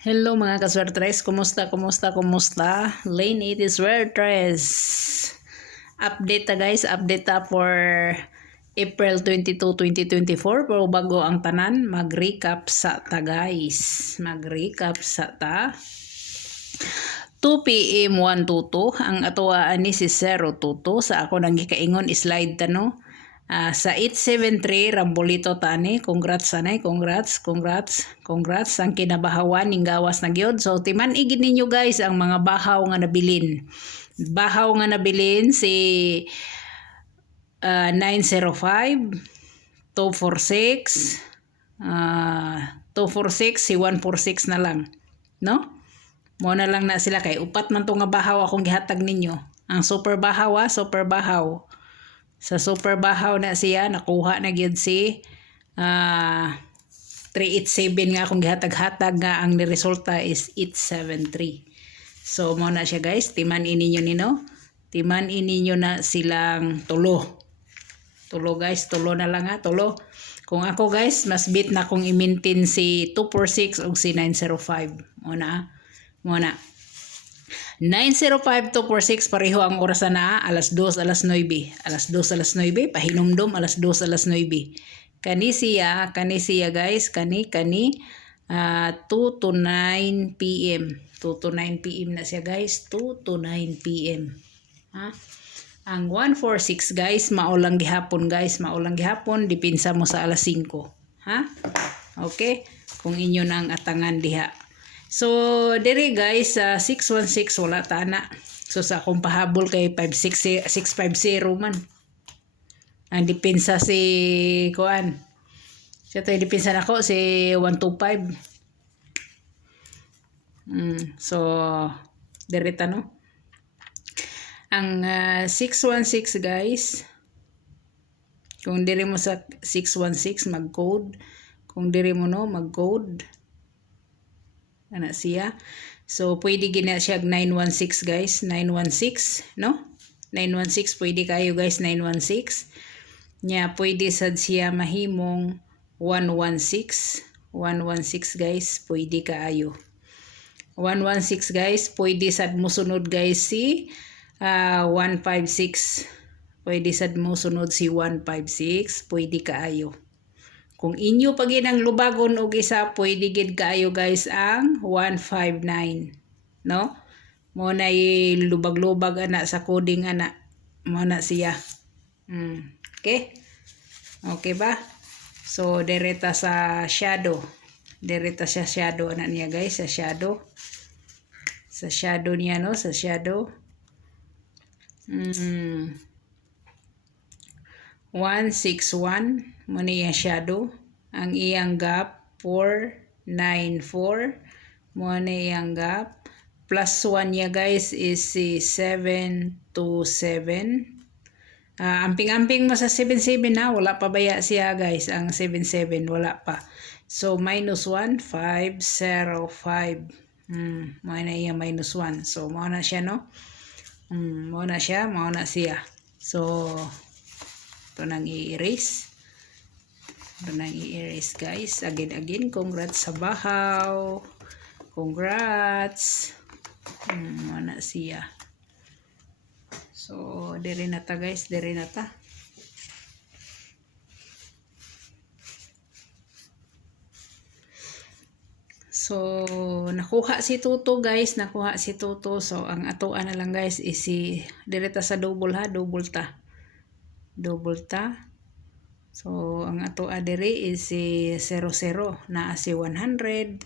Hello mga kaswertres, kumusta? Lane it is Swertres. Update ta guys, update ta for April 22, 2024. Pero bago ang tanan, mag-recap sa ta guys. Mag-recap sa ta. 2 PM 122 ang atuaan ni si 022 sa ako nang gikaingon slide ta no. Sa 873 Rambolito tani, congrats sanay, congrats ang kinabahawan ning gawas na gyud. So timan igid ninyo guys ang mga bahaw nga nabilin. Bahaw nga nabilin si 905, 246, 246 si 146 na lang, no? Mo na lang na sila kay upat man to nga bahaw akong gihatag ninyo. Ang super bahaw super bahaw. Sa super bahaw na siya, nakuha na gyud si 387 nga akong gihatag-hatag nga ang niresulta is 873. So mo na siya guys, timan ininyo nino. Timan ininyo na silang tulo. Tulo guys, tulo na lang tulo. Kung ako guys, mas bit na kong i-maintain si 246 o si 905. Mo na. 9:05 to 46 pareho ang orasan na alas 2 alas 9. Alas 2 alas 9 pahinumdum alas 2 alas 9. Kani siya guys, kani 2 to 9 PM. 2 to 9 PM na siya guys, 2 to 9 PM. Ang 146 guys, maulang gihapon guys, dipinsa mo sa alas 5. Okay? Kung inyo nang atangan diha. So, diri guys, 616 wala tana. So, sa akong pahabol kay 650 man. Ang dipinsa si Kuan. Siya tayo dipinsa nako si 125. So, diri ta no. Ang 616 guys, kung diri mo sa 616 mag-code. Kung diri mo no, mag-code. Ana siya. So, pwede gina siya 916 guys. 916, no? 916, pwede kayo guys, 916. Nya, pwede sad siya mahimong 116. 116 guys, pwede kaayo. 116 guys, pwede sad mo sunod guys si 156. Pwede sad mo sunod si 156, pwede kaayo. Kung inyo pa gid ang lubagon og isa, pwede gid kaayo guys ang 159, no? Mo na lubag-lubag ana sa coding ana. Mo na siya. Okay? Okay ba? So direta sa shadow. Direta sa shadow ana niya guys, sa shadow. Sa shadow niya no, sa shadow. 161 mo niya shadow. Ang iyang gap 494 mo na iyang gap. Plus 1 niya guys is si 727. Amping-amping mo sa 77 na, wala pa baya siya guys. Ang 77 wala pa. So minus 1 505. Mo na iya minus 1. So mo na siya no. Mo na siya. So ito nang i-erase. Guys. Again. Congrats sa bahaw. Congrats. Mana siya. So, diri na ta guys. Diri na ta. So, nakuha si Tuto guys. So, ang atoan na lang guys is si diri ta sa double double ta. So, ang ato adiri is si 00. Naa si 100.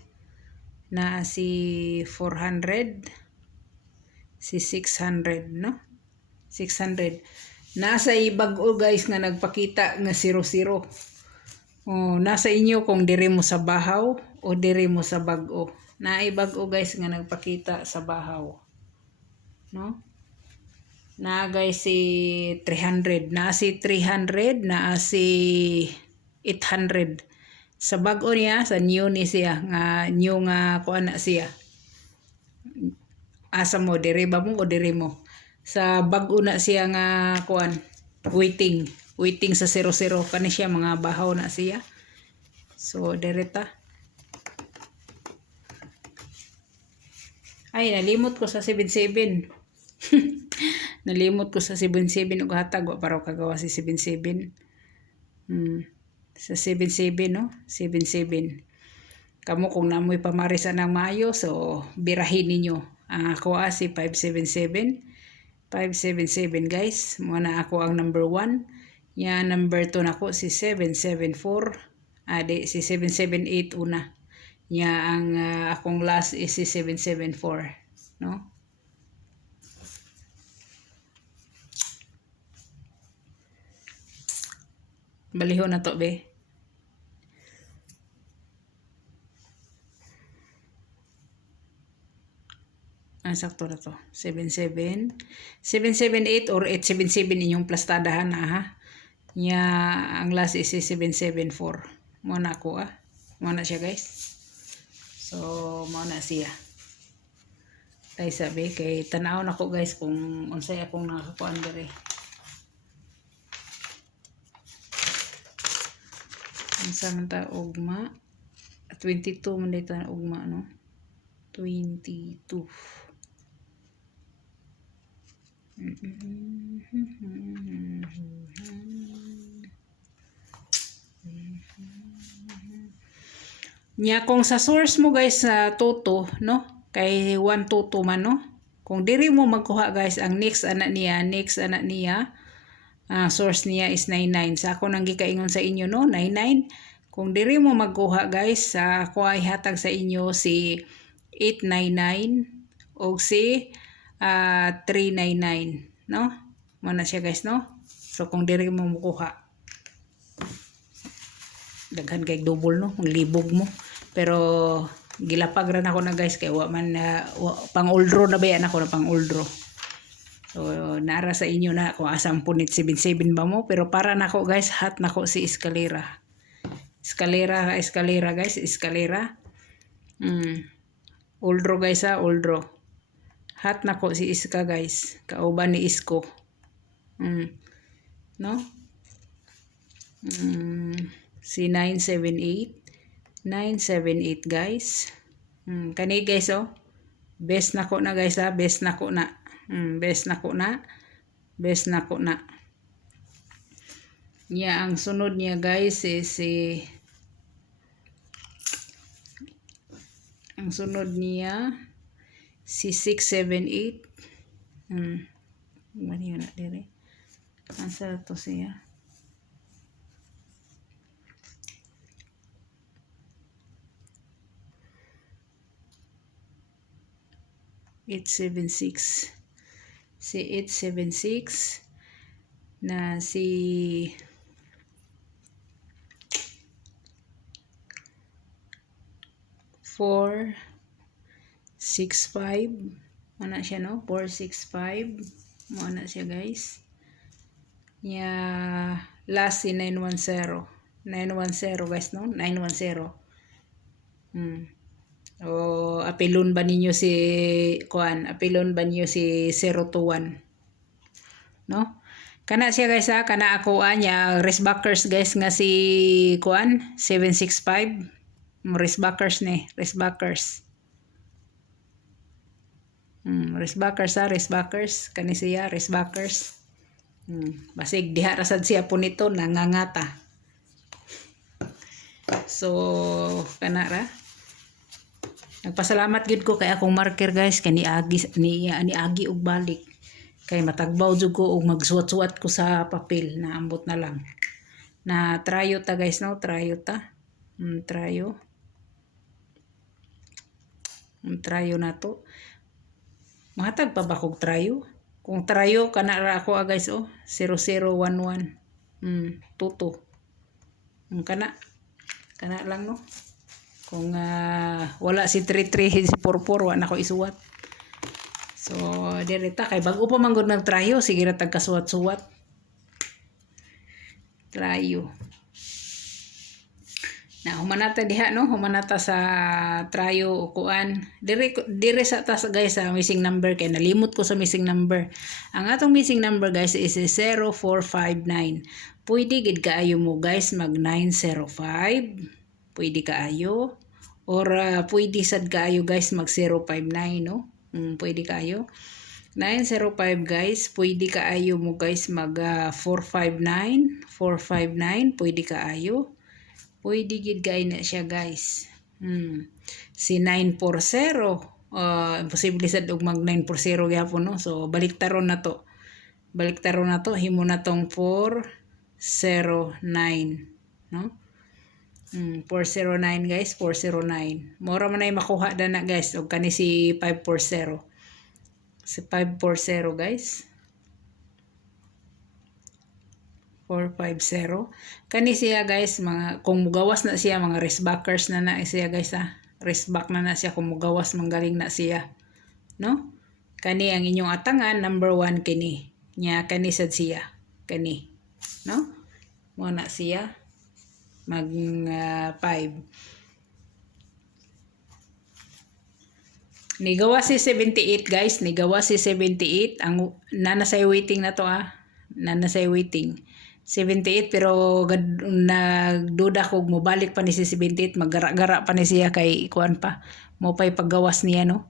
Naa si 400. Si 600, no? 600. Nasa ibag-o guys nga nagpakita nga 00. Nasa inyo kung diri mo sa bahaw o diri mo sa bag-o. Naibag-o guys nga nagpakita sa bahaw. No? Na guys si 300, na si 300, na si 800. Sa bag-o niya, sa new ni siya, nga new nga kuan na siya. Asa mo, diri ba mo o diri mo? Sa bag-o na siya nga kuan, waiting sa 00, kani siya mga bahaw na siya. So, diri ta. Ay, nalimot ko sa 77. Nalimot ko sa 77 ug hatag wa para kagawa si 77. Sa 77 no, 77. Kamo kung namoy pamarisan ng mayo, so birahin ninyo. Ang ako si 577. 577 guys. Muna ako ang number 1. Ya number 2 nako si 774. Adi si 778 una. Ya ang akong last is si 774, no? Baliho na to be. Sakto na to. 77. 778 or 877 inyong plastadahan na ha. Ya ang last is 774. Muna ako Muna siya guys. So muna siya. Tay sabi kay tanaw na ko guys kung unsay akong nakakuan diri. Unsa man ta ugma? 22 man dito na ugma no. 22. Nya kung sa source mo guys sa Toto no kay 122 man no, kung diri mo magkuha guys ang next anak niya source niya is 99. Sa ako nang gikaingon sa inyo no 99. Kung diri mo magkuha guys sa ako ay hatag sa inyo si 899 o si 399 no, muna siya guys no. So kung diri mo makuha daghan kay double no, libog mo. Pero gilapag ran ako na guys kay wa man pang oldro na ba yan ako na pang oldro. So nara sa inyo na kung asang punit 77 ba mo, pero para nako guys hat nako si eskalera. Eskalera guys, eskalera. Oldro guys oldro. Hat nako si Iska guys, kauban ni Isko. No? Si 978 guys. Kani guys best nako na guys best nako na. Best nako na. Ya ang sunod niya guys is ang sunod niya si 678. Mani na dire. Asa to siya? 876. Si 876 na si 465. Mana siya no? 465. Mana siya guys. Ya last si 910. 910 guys no? 910. O apilon ba ninyo si kuan? Apilon ba ninyo si 021? No? Kana siya guys kana ako anya Resbackers guys nga si kuan 765. Resbackers ni, Resbackers. Resbackers kani siya Resbackers. Basig diha rasad siya po nito nangangata. So kana ra. Nagpasalamat gid ko kay akong marker guys kay ni Agi og balik. Kay matagbaw jud ko og magsuwat-suwat ko sa papel na ambot na lang. Na trayo ta guys no, trayo ta. Trayo. Trayo na to. Mahatag pa ba kog trayo? Kung trayo kana ra ako guys 0011. Tuto. Kana lang no. Kung wala si 33 si 44 wala na ko isuwat. So direta kay bago pa man gud nagtrayo sige ra tag kasuwat-suwat. Trayo. Na humanata diha no, humanata sa trayo o kuan. Dire sa tas guys sa missing number kay nalimot ko sa missing number. Ang atong missing number guys is 0459. Pwede gid kaayo mo guys mag 905. Pwede kaayo or pwede sad kaayo guys mag 059 no. Pwede kayo. 905 guys, pwede kaayo mo guys mag 459, 459, pwede kaayo. Pwede gid kay na siya guys. Si 940, imposible sad og mag 940 gyapon no. So baliktaron na to. Baliktaron na to, himo na tong 409, no? 409 guys, 409. Mura man ay makuha na guys og kani si 540. Si 540 guys. 450. Kani siya guys, mga kung mugawas na siya, mga wristbackers na siya guys ha. Wristback na siya kung mugawas manggaling na siya. No? Kani ang inyong atangan, number 1 kini. Nya kani sad siya. Kani. No? Mo na siya mag 5. Nigawa si 78 guys, nigawa si 78. Ang nanasay waiting na to nanasay waiting. 78 pero nagduda ko mobalik pa ni si 78, magara-gara pa ni siya kay kuan pa. Mo pay paggawas niya no.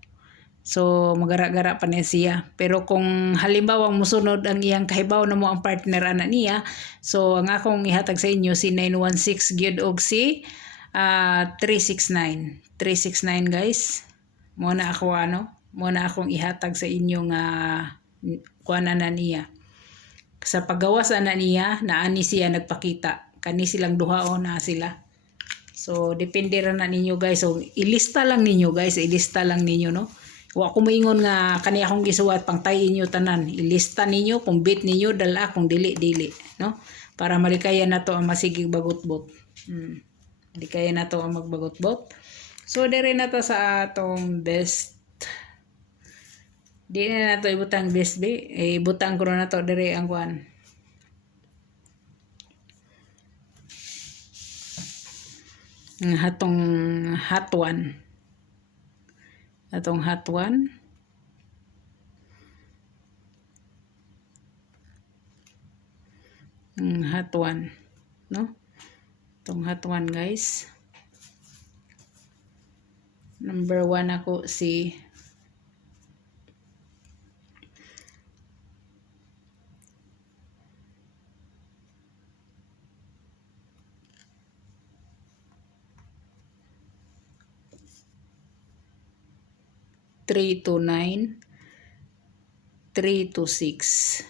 So magara-gara pa ni siya. Pero kung halimbawa musunod ang iyang kahibaw na mo ang partner ana niya, so ang akong ihatag sa inyo si 916 gyud og si 369. 369 guys. Mo na ako mo na akong ihatag sa inyo nga kuan na niya. Sa paggawas na niya, naani siya nagpakita. Kani silang duha na sila. So, depende ra na ninyo guys. So, ilista lang ninyo guys. Ilista lang ninyo, no? Wa ko moingon nga kani akong gisuwat pang tayin niyo tanan. Ilista ninyo kung bit ninyo dala kung dili, no? Para malikayan na to ang masigig bagutbot. Malikayan na to ang magbagutbot. So, dire na to sa atong best. Di na to ibutang best be. Ibutang ko na to dire ang kuan. Ang hatong hot one. Atong hot one. Hot one. No? Itong hot one guys. Number 1 ako si 329, 326.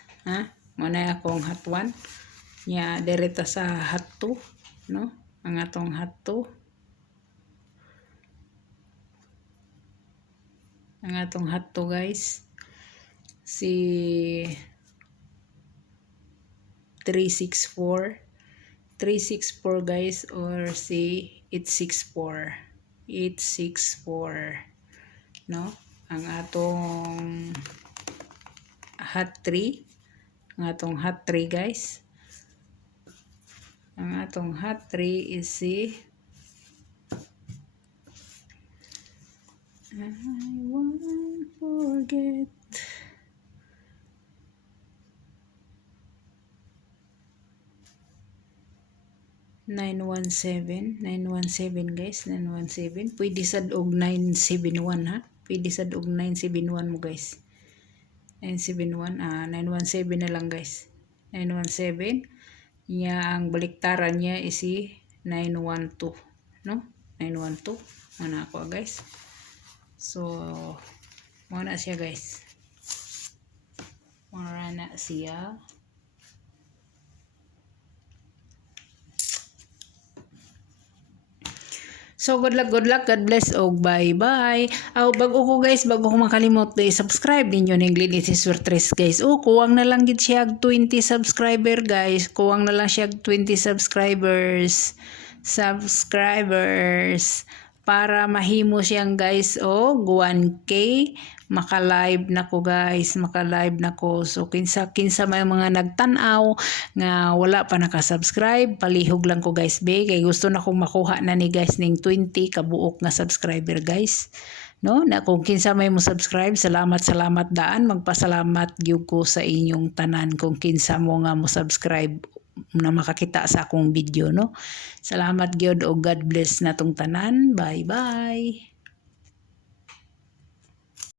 Muna akong hot 1. Nya direta sa hot 2, no? Ang atong hot 2. Ang atong hot 2 guys. Si 364. 364 guys or si 864. 864. No? Ang atong hot 3. Ang atong hot 3 guys. Ang atong hot 3 is si I won't forget. (917) 917 guys, 917. Pwede sad og 971 ha. Pwede sad og 971 mo guys. 971 917 na lang guys. 917. Nya ang baliktaran niya is si 912, no? 912. Ana ako guys. So mo na siya guys. Mara na siya. So good luck, God bless, og bye-bye. Bago ko guys, bago ko makalimot, subscribe ninyo ng Glenn Swertres guys. Kuwang na lang gid siya 20 subscriber guys. Kuwang na lang siya 20 subscribers. Para mahimo siyang guys 1K maka-live na ko guys, maka-live na ko. So kinsa may mga nagtan-aw nga wala pa naka-subscribe, palihog lang ko guys be kay gusto na kong makuha na ni guys ning 20 kabuok nga subscriber guys. No, na kung kinsa may mo subscribe, salamat daan, magpasalamat gyud ko sa inyong tanan kung kinsa mo nga mo subscribe na makakita sa akong video, no. Salamat gyud og God bless natong tanan. Bye bye.